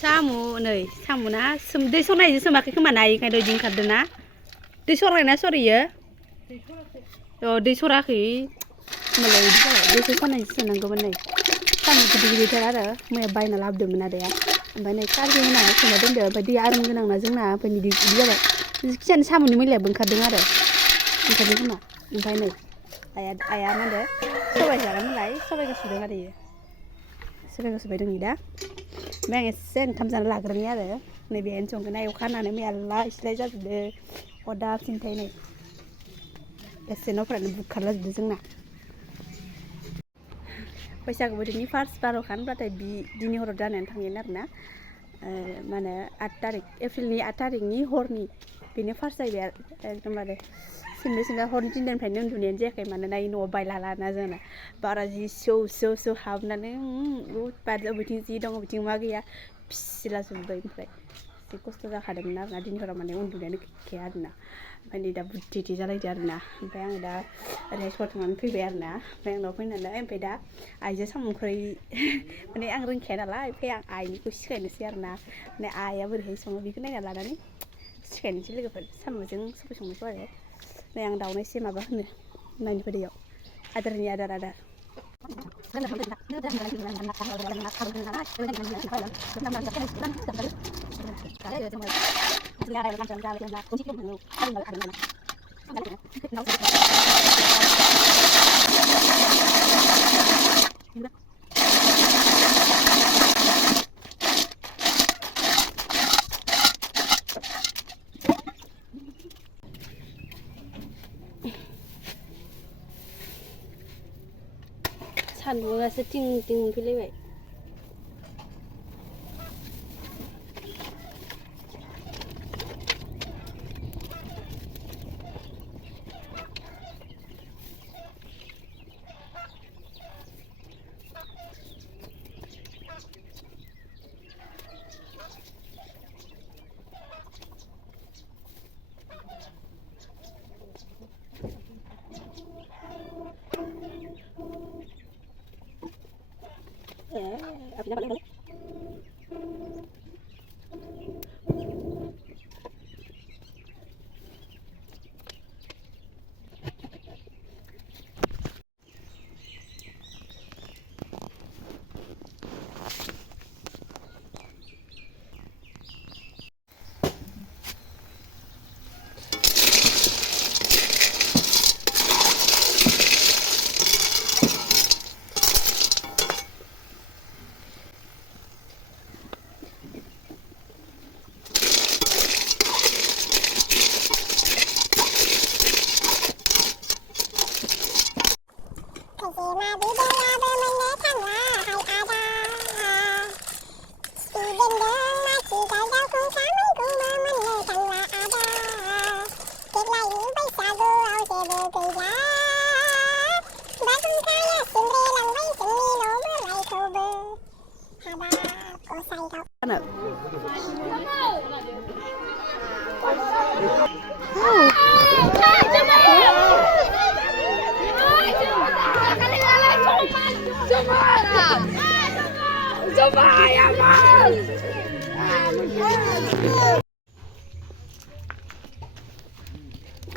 साम' नै साम'ना दै सरनायजों सोमाखै खोमा ना इखायनो इदि ओंखारदों ना दै सरनायना सरियो दै सराखै होमबालाय इदि जाबाय दैखौ सरनायजों सोनांगौमोन नै साम' गिदिर गिदिरथार आरो मैया बायना लाबोदोंमोन आदाया ओमफ्राय नै खारजि होनानै सोमना दोनदो ओमफ्राय दैया आराम गोनांना जोंना ओमफ्राय इदि जाबाय जेखिजाया साम'नि मैलायाबो ओंखारदों आरो ओंखारदों खोमा ओमफ्राय नै आइया मा होनो सबाय जागोन नालाय सबायखौ सुदों आरो इयो सबायखौ सुबाय दं दा ओमफ्राय आं एसे ओंखाम जानो लाग्रोनि आरो नैबेहायनो संगोन ना अखा हानानै मैया लाइ सिलाय जाजोबदो अरदाब सिनथाय नै एसे न'फ्रानो बुखारलाजोबदो जोंना बैसागु बोथोरनि फार्स्ट बार'खा होनब्लाथाय दिनै हराव जानानै थांगोन आरो ना मा होनो 8 तारिख एप्रिलनि 8 तारिखनि हरनि बेनो फार्स्ट जाहैबाय एकदमबारे सिननो हरनि दिननिफ्रायनो उन्दुनायानो जायाखै मानोना न'आव बायला लाना जोंना बारा जि सौ हाबनानै बबेथिं जि दङ बबेथिं मा गैया फिसिलाजोब्बाय ओमफ्राय एसे खस्थ' जाखादोंमोन आरोना दिनफोराव माने उन्दुनायानो गैखाया आरोना ओमफ्राय नै दा बुद्धि जालायदो आरोना ओमफ्राय आङो दा ओरैहाय स्कुलाव थांनानै फैबाय आरोना ओमफ्राय आंनाव फैनानै ओमफ्राय दा आइजों साम' ओंख्रि माने आं रोंखाया नालाय ओमफ्राय आं आइनिखौ सिखायनोसै आरोना माने आइया बोरैहाय सङो बेखौ नायना लानानै सिखायनोसै लोगोफोर साम'जों सबाय संनायखौ आरो नै आं दाउनो एसे माबा होनो नायनोबो दैयाव आदार सान्दुंआसो थिं मोनफैलायबाय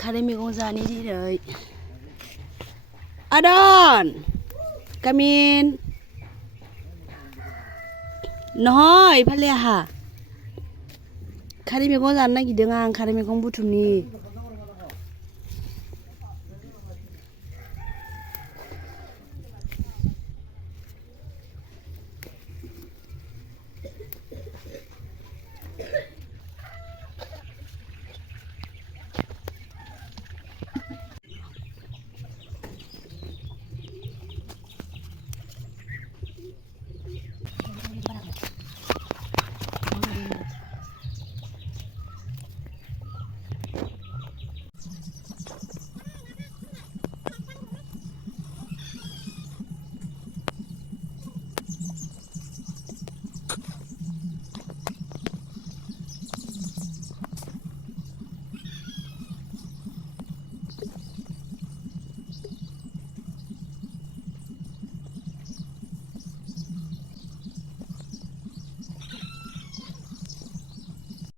खारै मैगं जानि दिनै आदन कामिन নহয় इफाले आहा खारै मैगं जानो नागिरदों आं खारै मैगं बुथुमनि